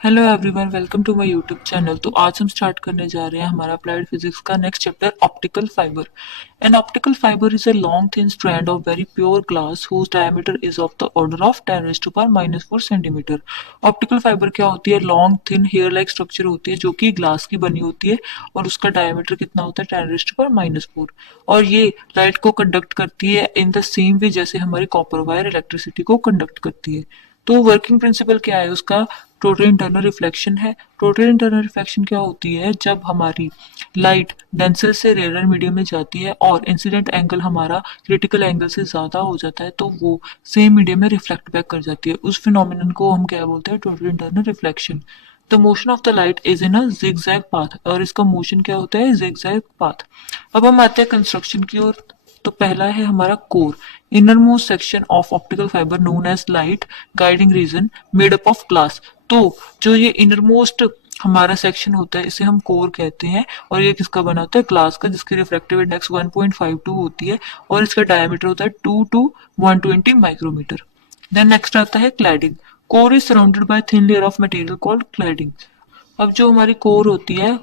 Hello everyone, welcome to my YouTube channel. तो आज हम स्टार्ट करने जा रहे हैं हमारा अप्लाइड फिजिक्स का next chapter, optical fibre. An optical fibre is a long thin strand of very pure glass whose diameter is of the order of 10⁻⁻⁴ centimetre. Optical fibre क्या होती है? Long thin hair like structure होती है जो कि glass की बनी होती है और उसका डायमीटर कितना होता है? 10⁻⁻⁴। और ये लाइट को कंडक्ट करती है इन द सेम वे जैसे हमारी कॉपर वायर इलेक्ट्रिसिटी को कंडक्ट करती है। तो वर्किंग प्रिंसिपल क्या है उसका? टोटल इंटरनल रिफ्लेक्शन है। टोटल इंटरनल रिफ्लेक्शन क्या होती है? जब हमारी लाइट डेंसर से रेयर मीडियम में जाती है और इंसिडेंट एंगल हमारा क्रिटिकल एंगल से ज्यादा हो जाता है तो वो सेम मीडियम में रिफ्लेक्ट बैक कर जाती है। उस फिनोमिनन को हम क्या बोलते हैं? Total internal reflection. The motion of the light is in a zigzag path, और इसका मोशन क्या होता है? Zigzag path. अब हम आते हैं कंस्ट्रक्शन की ओर। तो पहला है हमारा core, inner most section of optical fibre known as light guiding region made up of glass. तो जो ये इनर मोस्ट हमारा सेक्शन होता है इसे हम कोर कहते हैं, और ये किसका बना होता है? ग्लास का, जिसकी रिफ्रैक्टिव इंडेक्स 1.52 होती है और इसका डायमीटर होता है 2 to 120 माइक्रोमीटर। देन नेक्स्ट आता है cladding. Core is surrounded by thin layer of material called cladding. अब जो हमारी कोर होती है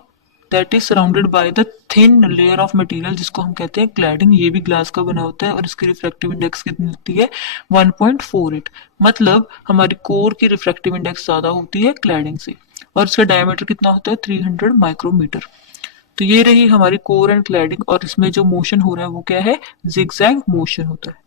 that is surrounded by the thin layer of material जिसको हम कहते हैं क्लैडिंग। ये भी ग्लास का बना होता है और इसकी रिफ्रैक्टिव इंडेक्स कितनी होती है? 1.48। मतलब हमारी कोर की रिफ्रैक्टिव इंडेक्स ज्यादा होती है क्लैडिंग से, और इसका डायमीटर कितना होता है? 300 माइक्रोमीटर। तो ये रही हमारी कोर एंड क्लैडिंग, और इसमें जो मोशन हो रहा है वो क्या है? जिगजैग मोशन होता है।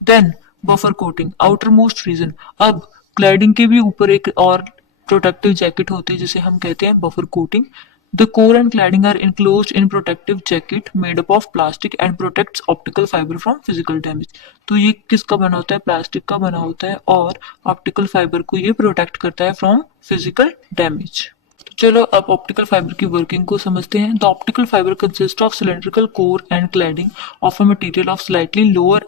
Then buffer coating, outer most region. अब क्लैडिंग के भी ऊपर एक और प्रोटेक्टिव जैकेट होती है जिसे हम कहते हैं buffer coating. The core and cladding are enclosed in protective jacket made up of plastic and protects optical fiber from physical damage। तो ये किसका बना होता है? प्लास्टिक का बना होता है और ऑप्टिकल फाइबर को ये प्रोटेक्ट करता है फ्रॉम फिजिकल डैमेज। तो चलो अब ऑप्टिकल फाइबर की वर्किंग को समझते हैं। The optical fibre consist of cylindrical core and cladding of a material of slightly lower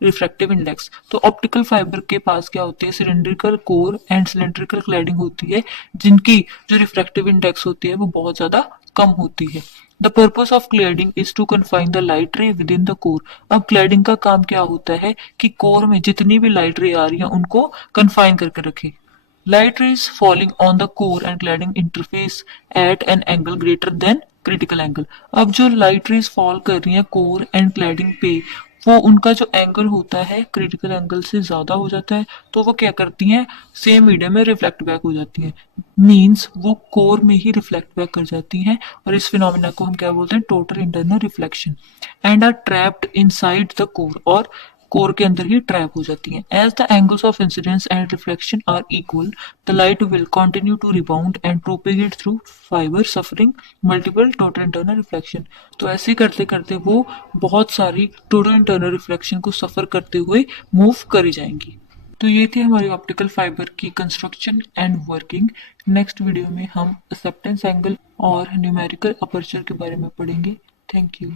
refractive index. तो ऑप्टिकल फाइबर के पास क्या होती है? Cylindrical core and cylindrical cladding होती है जिनकी जो रिफ्रैक्टिव इंडेक्स होती है वो बहुत ज्यादा कम होती है। The purpose of cladding is to confine the light ray within the core. अब क्लैडिंग का काम क्या होता है कि कोर में जितनी भी लाइट रे आ रही है उनको कन्फाइन करके रखे। Light rays falling on the core and cladding interface at an angle greater than critical angle। अब जो लाइट रेज फॉल कर रही हैं कोर एंड क्लैडिंग पे, वो उनका जो एंगल होता है क्रिटिकल एंगल से ज्यादा हो जाता है, तो वो क्या करती हैं? सेम मीडियम में रिफ्लेक्ट बैक हो जाती हैं। मींस वो कोर में ही रिफ्लेक्ट बैक कर जाती हैं, और इस फिनोमिना को हम क्या बोलते हैं? Total internal reflection. And are trapped inside the core, और कोर के अंदर ही ट्रैप हो जाती हैं। As the angles of incidence and reflection are equal, the light will continue to rebound and propagate through fibre suffering multiple total internal reflection. तो ऐसे करते करते वो बहुत सारी टोटल इंटरनल रिफ्लेक्शन को सफर करते हुए मूव करी जाएंगी। तो ये थी हमारी ऑप्टिकल फाइबर की construction and working. Next video में हम एक्सेप्टेंस एंगल और न्यूमेरिकल अपर्चर के बारे में पढ़ेंगे। Thank you.